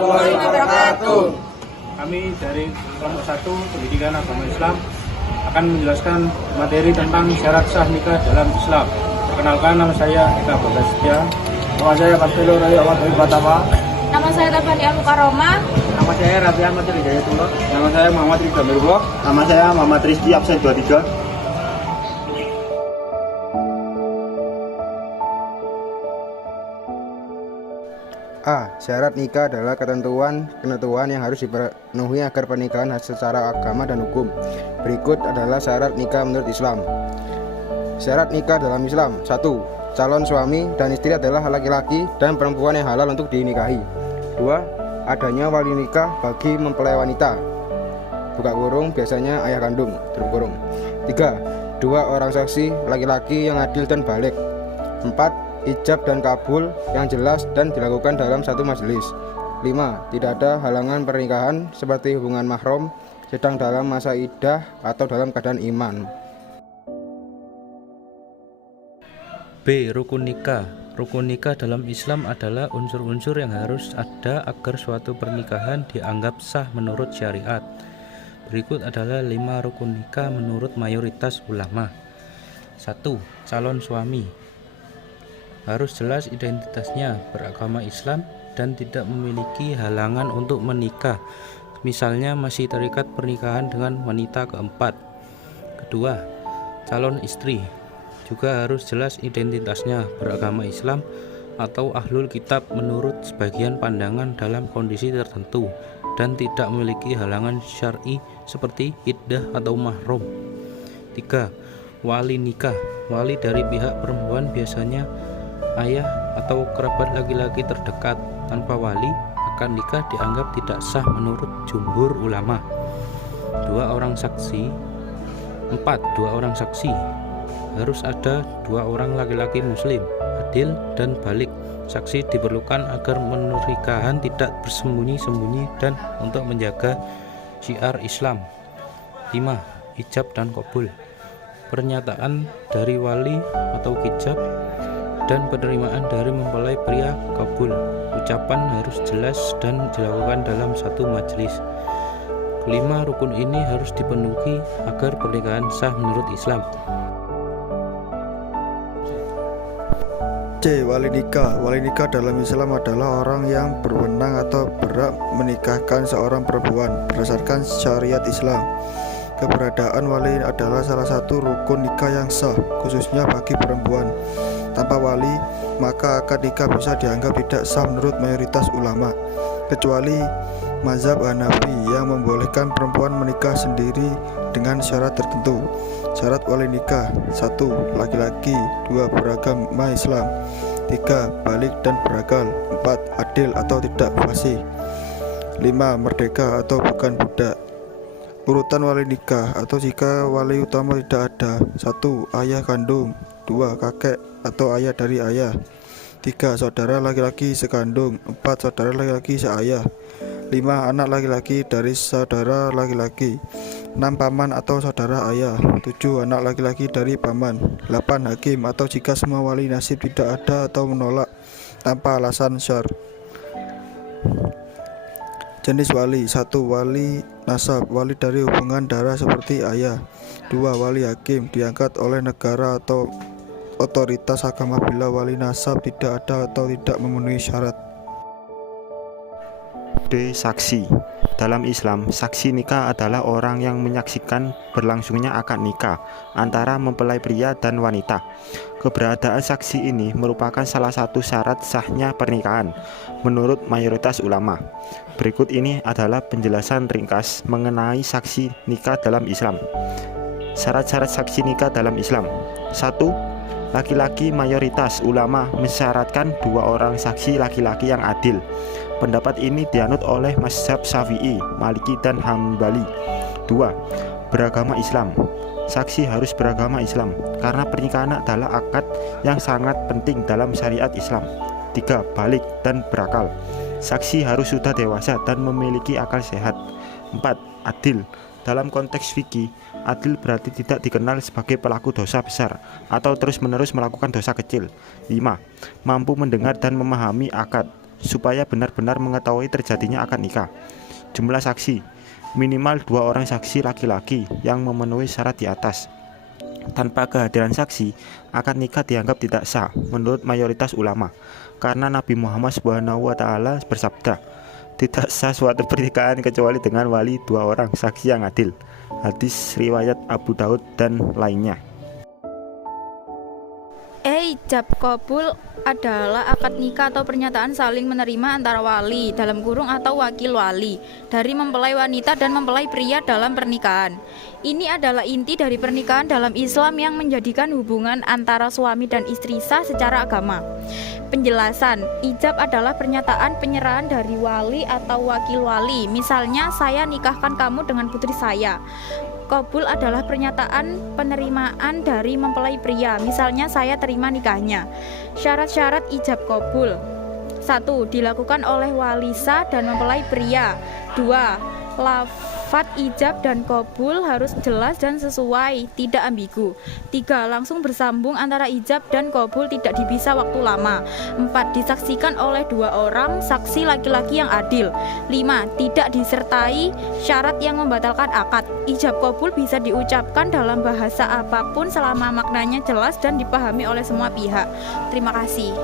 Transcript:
warahmatullahi wabarakatuh. Kami dari kelompok 1 Pendidikan Agama Islam akan menjelaskan materi tentang syarat sah nikah dalam Islam. Perkenalkan, nama saya Eka Bagastia. Nama saya Kastelo Raya Wadwi Batama. Nama saya Tabani Amukaroma. Nama saya Rabi Ahmad Hidayatullah. Nama saya Muhammad Ridha Mirbo. Nama saya Muhammad Rizky Absen 23. A. Syarat nikah adalah ketentuan yang harus dipenuhi agar pernikahan secara agama dan hukum. Berikut adalah syarat nikah menurut Islam. Syarat nikah dalam Islam: 1. Calon suami dan istri adalah laki-laki dan perempuan yang halal untuk dinikahi. 2. Adanya wali nikah bagi mempelai wanita. Buka kurung, biasanya ayah kandung. Tutup kurung. 3. 2 orang saksi laki-laki yang adil dan baligh. 4. Ijab dan kabul yang jelas dan dilakukan dalam satu majelis. 5. Tidak ada halangan pernikahan seperti hubungan mahram, sedang dalam masa iddah atau dalam keadaan iman. B. Rukun nikah. Rukun nikah dalam Islam adalah unsur-unsur yang harus ada agar suatu pernikahan dianggap sah menurut syariat. Berikut adalah 5 rukun nikah menurut mayoritas ulama. 1. Calon suami harus jelas identitasnya, beragama Islam, dan tidak memiliki halangan untuk menikah, misalnya masih terikat pernikahan dengan wanita keempat. Kedua, calon istri juga harus jelas identitasnya, beragama Islam atau ahlul kitab menurut sebagian pandangan dalam kondisi tertentu, dan tidak memiliki halangan syar'i seperti iddah atau mahram. 3. Wali nikah. Wali dari pihak perempuan biasanya ayah atau kerabat laki-laki terdekat. Tanpa wali, akad nikah dianggap tidak sah menurut jumhur ulama. 2 orang saksi. 4. 2 orang saksi. Harus ada 2 orang laki-laki muslim, adil dan baligh. Saksi diperlukan agar pernikahan tidak bersembunyi-sembunyi dan untuk menjaga syiar Islam. 5. Ijab dan qabul. Pernyataan dari wali atau ijab dan penerimaan dari mempelai pria kabul. Ucapan harus jelas dan dilakukan dalam satu majelis. 5 rukun ini harus dipenuhi agar pernikahan sah menurut Islam. C. Wali nikah. Wali nikah dalam Islam adalah orang yang berwenang atau berhak menikahkan seorang perempuan berdasarkan syariat Islam. Keberadaan wali adalah salah satu rukun nikah yang sah, khususnya bagi perempuan. Tanpa wali, maka akad nikah bisa dianggap tidak sah menurut mayoritas ulama, kecuali mazhab Hanafi yang membolehkan perempuan menikah sendiri dengan syarat tertentu. Syarat wali nikah: 1. Laki-laki. 2. Beragama Islam. 3. Baligh dan berakal. 4. Adil atau tidak fasih. 5. Merdeka atau bukan budak. Urutan wali nikah atau jika wali utama tidak ada: 1. Ayah kandung. 2. Kakek atau ayah dari ayah. 3. Saudara laki-laki sekandung. 4. Saudara laki-laki seayah. 5. Anak laki-laki dari saudara laki-laki. 6. Paman atau saudara ayah. 7. Anak laki-laki dari paman. 8. Hakim atau jika semua wali nasib tidak ada atau menolak tanpa alasan syar. Jenis wali: 1. Wali nasab, wali dari hubungan darah seperti ayah. 2. Wali hakim, diangkat oleh negara atau otoritas agama bila wali nasab tidak ada atau tidak memenuhi syarat. D. Saksi. Dalam Islam, saksi nikah adalah orang yang menyaksikan berlangsungnya akad nikah antara mempelai pria dan wanita. Keberadaan saksi ini merupakan salah satu syarat sahnya pernikahan menurut mayoritas ulama. Berikut ini adalah penjelasan ringkas mengenai saksi nikah dalam Islam. Syarat-syarat saksi nikah dalam Islam: 1. Laki-laki. Mayoritas ulama mensyaratkan 2 orang saksi laki-laki yang adil. Pendapat ini dianut oleh mazhab Syafi'i, Maliki, dan Hambali. 2. Beragama Islam. Saksi harus beragama Islam karena pernikahan adalah akad yang sangat penting dalam syariat Islam. 3. Baligh dan berakal. Saksi harus sudah dewasa dan memiliki akal sehat. 4. Adil. Dalam konteks fikih, adil berarti tidak dikenal sebagai pelaku dosa besar atau terus-menerus melakukan dosa kecil. 5. Mampu mendengar dan memahami akad. supaya benar-benar mengetahui terjadinya akad nikah. Jumlah saksi minimal 2 orang saksi laki-laki yang memenuhi syarat di atas. Tanpa kehadiran saksi, akad nikah dianggap tidak sah menurut mayoritas ulama, karena Nabi Muhammad SWT bersabda, tidak sah suatu pernikahan kecuali dengan wali 2 orang saksi yang adil. Hadis riwayat Abu Daud dan lainnya. Ijab kabul adalah akad nikah atau pernyataan saling menerima antara wali dalam kurung atau wakil wali dari mempelai wanita dan mempelai pria dalam pernikahan. Ini adalah inti dari pernikahan dalam Islam yang menjadikan hubungan antara suami dan istri sah secara agama. Penjelasan, ijab adalah pernyataan penyerahan dari wali atau wakil wali. Misalnya, saya nikahkan kamu dengan putri saya. Kabul adalah pernyataan penerimaan dari mempelai pria. Misalnya, saya terima nikahnya. Syarat-syarat ijab kabul: 1. Dilakukan oleh wali sah dan mempelai pria. 2. Lafaz ijab dan kabul harus jelas dan sesuai, tidak ambigu. 3. Langsung bersambung antara ijab dan kabul, tidak dipisah waktu lama. 4. Disaksikan oleh 2 orang saksi laki-laki yang adil. 5. Tidak disertai syarat yang membatalkan akad. Ijab kabul bisa diucapkan dalam bahasa apapun selama maknanya jelas dan dipahami oleh semua pihak. Terima kasih.